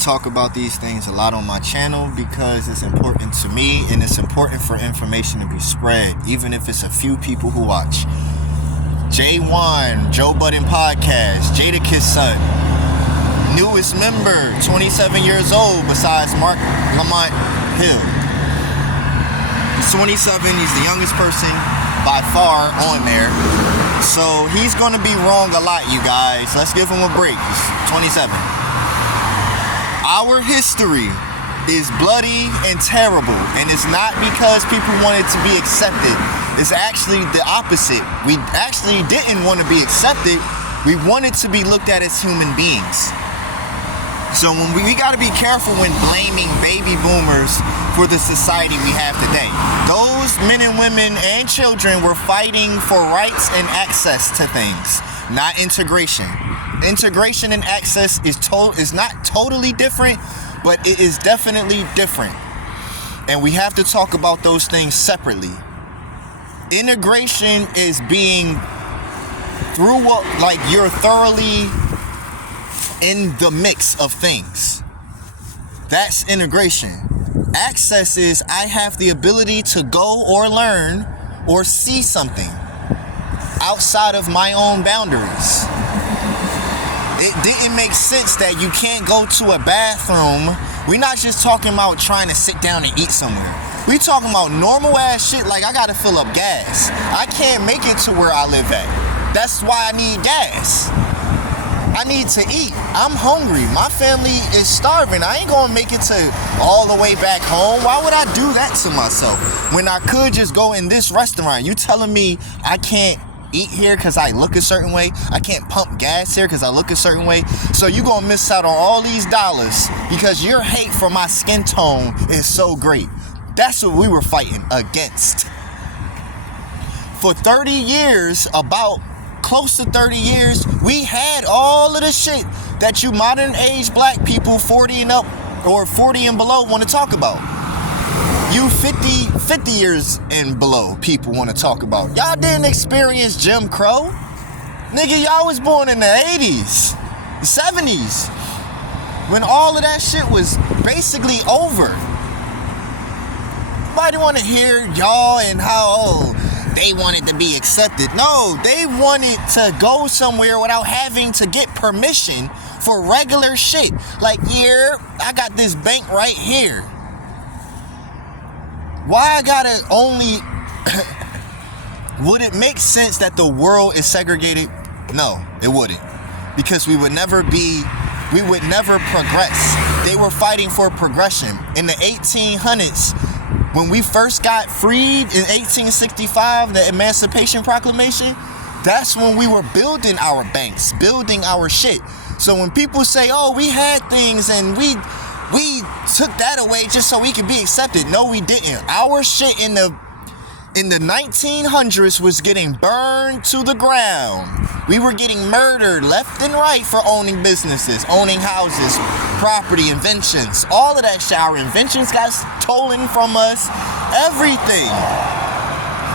talk about these things a lot on my channel because it's important to me and it's important for information to be spread, even if it's a few people who watch. J1, Joe Budden Podcast, Jadakiss son, newest member, 27 years old besides Mark Lamont Hill. He's 27, he's the youngest person by far on there. So he's going to be wrong a lot, you guys. Let's give him a break. He's 27. Our history is bloody and terrible, and it's not because people wanted to be accepted. It's actually the opposite. We actually didn't want to be accepted. We wanted to be looked at as human beings. So when we got to be careful when blaming baby boomers for the society we have today. Those men and women and children were fighting for rights and access to things, not integration. Integration and access is not totally different, but it is definitely different. And we have to talk about those things separately. Integration is being through like you're thoroughly in the mix of things. That's integration. Access is I have the ability to go or learn or see something outside of my own boundaries. It didn't make sense that you can't go to a bathroom. We're not just talking about trying to sit down and eat somewhere. We talking about normal ass shit like I gotta fill up gas. I can't make it to where I live at. That's why I need gas. I need to eat. I'm hungry. My family is starving. I ain't gonna make it to all the way back home. Why would I do that to myself when I could just go in this restaurant? You telling me I can't eat here because I look a certain way? I can't pump gas here because I look a certain way? So you gonna miss out on all these dollars because your hate for my skin tone is so great. That's what we were fighting against. For 30 years, about close to 30 years, we had all of the shit that you modern age black people 40 and up or 40 and below want to talk about. You 50 years and below people want to talk about. Y'all didn't experience Jim Crow. Nigga, y'all was born in the 80s, the 70s, when all of that shit was basically over. Nobody want to hear y'all and how, they wanted to be accepted. No, they wanted to go somewhere without having to get permission for regular shit. Like, here, I got this bank right here. Why I gotta only... Would it make sense that the world is segregated? No, it wouldn't. Because we would never progress. They were fighting for progression. In the 1800s, when we first got freed in 1865, the Emancipation Proclamation, that's when we were building our banks, building our shit. So when people say, oh, we had things and we took that away just so we could be accepted. No, we didn't. Our shit in the 1900s was getting burned to the ground. We were getting murdered left and right for owning businesses, owning houses, property, inventions, all of that shit. Our inventions got stolen from us, everything.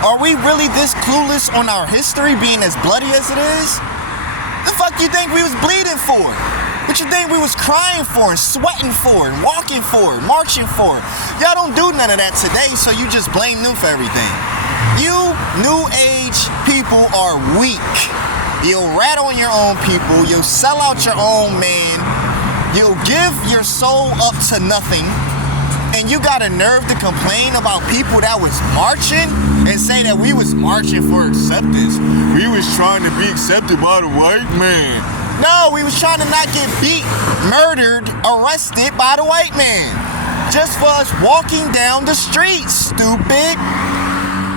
Are we really this clueless on our history being as bloody as it is? The fuck you think we was bleeding for? What you think we was crying for and sweating for and walking for and marching for? Y'all don't do none of that today, so you just blame them for everything. You new age people are weak. You'll rat on your own people. You'll sell out your own man. You'll give your soul up to nothing. And you got a nerve to complain about people that was marching and say that we was marching for acceptance. We was trying to be accepted by the white man. No, we was trying to not get beat, murdered, arrested by the white man. Just for us walking down the street, stupid.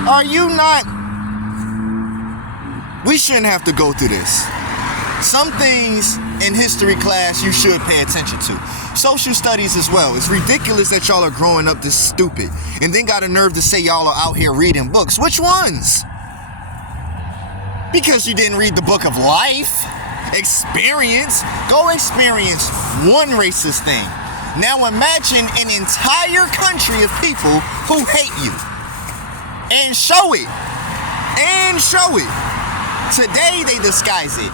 Are you not? We shouldn't have to go through this. Some things in history class you should pay attention to. Social studies as well. It's ridiculous that y'all are growing up this stupid and then got a nerve to say y'all are out here reading books. Which ones? Because you didn't read the book of life. Experience. Go experience one racist thing. Now imagine an entire country of people who hate you. And show it. And show it. Today they disguise it.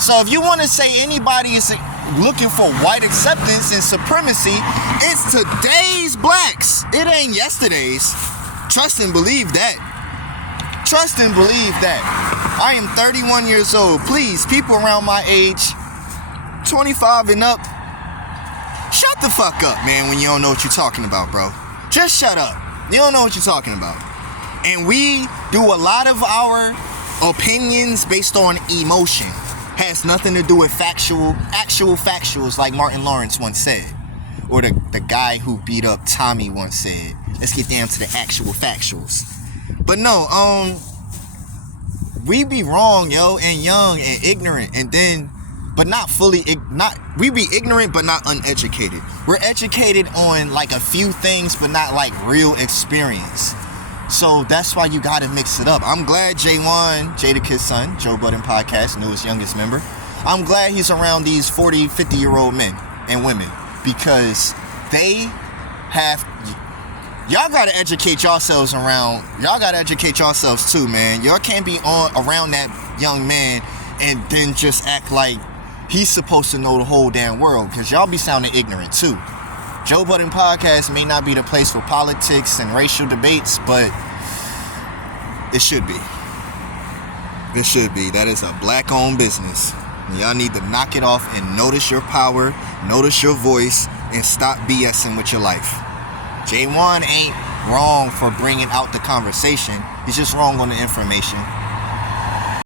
So if you want to say anybody is looking for white acceptance and supremacy, it's today's blacks. It ain't yesterday's. Trust and believe that. Trust and believe that. I am 31 years old. Please, people around my age, 25 and up, shut the fuck up, man, when you don't know what you're talking about, bro. Just shut up. You don't know what you're talking about. And we do a lot of our opinions based on emotion. Has nothing to do with actual factuals, like Martin Lawrence once said. Or the guy who beat up Tommy once said. Let's get down to the actual factuals. But no, we be wrong, yo, and young and ignorant, and then, but not fully, we be ignorant but not uneducated. We're educated on like a few things, but not like real experience. So that's why you gotta mix it up. I'm glad J1, Jadakiss son, Joe Budden Podcast, newest youngest member, I'm glad he's around these 40, 50-year-old men and women, because they have, y'all gotta educate yourselves too, man. Y'all can't be around that young man and then just act like he's supposed to know the whole damn world, because y'all be sounding ignorant too. Joe Budden Podcast may not be the place for politics and racial debates, but it should be. It should be. That is a black-owned business. And y'all need to knock it off and notice your power, notice your voice, and stop BSing with your life. J1 ain't wrong for bringing out the conversation. He's just wrong on the information.